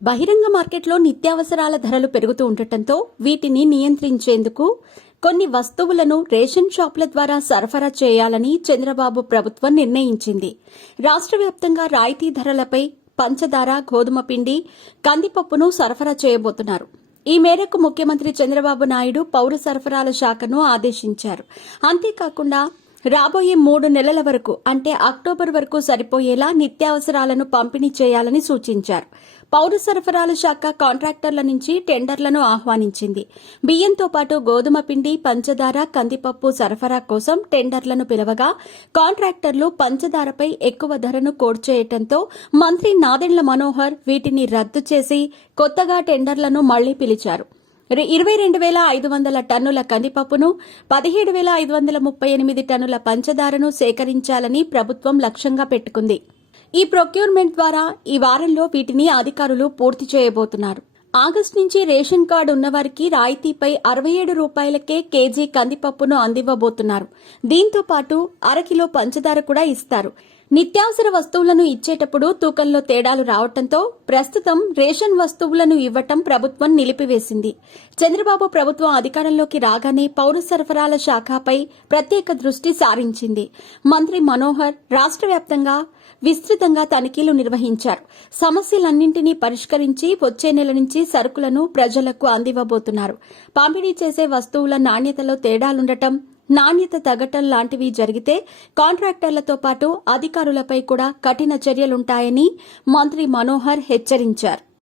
బహిరంగ మార్కెట్లో నిత్యావసరాల ధరలు పెరుగుతూ ఉండటంతో వీటిని నియంత్రించేందుకు కొన్ని వస్తువులను రేషన్ షాపుల ద్వారా సరఫరా చేయాలని చంద్రబాబు ప్రభుత్వం నిర్ణయించింది. రాష్ట్ర వ్యాప్తంగా రాయితీ ధరలపై పంచదార, గోధుమ పిండి, కందిపప్పును సరఫరా చేయబోతున్నారు. ఈ మేరకు ముఖ్యమంత్రి చంద్రబాబు నాయుడు పౌర సరఫరాల శాఖను ఆదేశించారు. అంతేకాకుండా రాబోయే 3 నెలల వరకు అంటే అక్టోబర్ వరకు సరిపోయేలా నిత్యావసరాలను పంపిణీ చేయాలని సూచించారు. పౌర సరఫరాల శాఖ కాంట్రాక్టర్ల నుంచి టెండర్లను ఆహ్వానించింది. బియ్యంతో పాటు గోధుమ పిండి, పంచదార, కందిపప్పు సరఫరా కోసం టెండర్లను పిలవగా కాంట్రాక్టర్లు పంచదారపై ఎక్కువ ధరను కోట్ చేయడంతో మంత్రి నాదెండ్ల మనోహర్ వీటిని రద్దు చేసి కొత్తగా టెండర్లను మళ్లీ పిలిచారు. 22,500 టన్నుల కందిపప్పును, 17,538 టన్నుల పంచదారను సేకరించాలని ప్రభుత్వం లక్ష్యంగా పెట్టుకుంది. ఈ ప్రొక్యూర్మెంట్ ద్వారా ఈ వారంలో వీటిని అధికారులు పూర్తి చేయబోతున్నారు. ఆగస్టు నుంచి రేషన్ కార్డు ఉన్నవారికి రాయితీపై 67 రూపాయలకే కేజీ కందిపప్పును అందివ్వబోతున్నారు. దీంతో పాటు అరకిలో పంచదార కూడా ఇస్తారు. నిత్యావసర వస్తువులను ఇచ్చేటప్పుడు తూకంలో తేడాలు రావడంతో ప్రస్తుతం రేషన్ వస్తువులను ఇవ్వటం ప్రభుత్వం నిలిపివేసింది. చంద్రబాబు ప్రభుత్వం అధికారంలోకి రాగానే పౌర సరఫరాల శాఖపై ప్రత్యేక దృష్టి సారించింది. మంత్రి మనోహర్ రాష్ట్ర వ్యాప్తంగా విస్తృతంగా తనిఖీలు నిర్వహించారు. సమస్యలన్నింటినీ పరిష్కరించి వచ్చే నెల నుంచి సరుకులను ప్రజలకు అందివ్వబోతున్నారు. పంపిణీ చేసే వస్తువుల నాణ్యతలో తేడాలుండటం, నాణ్యత తగ్గటం లాంటివి జరిగితే కాంట్రాక్టర్లతో పాటు అధికారులపై కూడా కఠిన చర్యలుంటాయని మంత్రి మనోహర్ హెచ్చరించారు.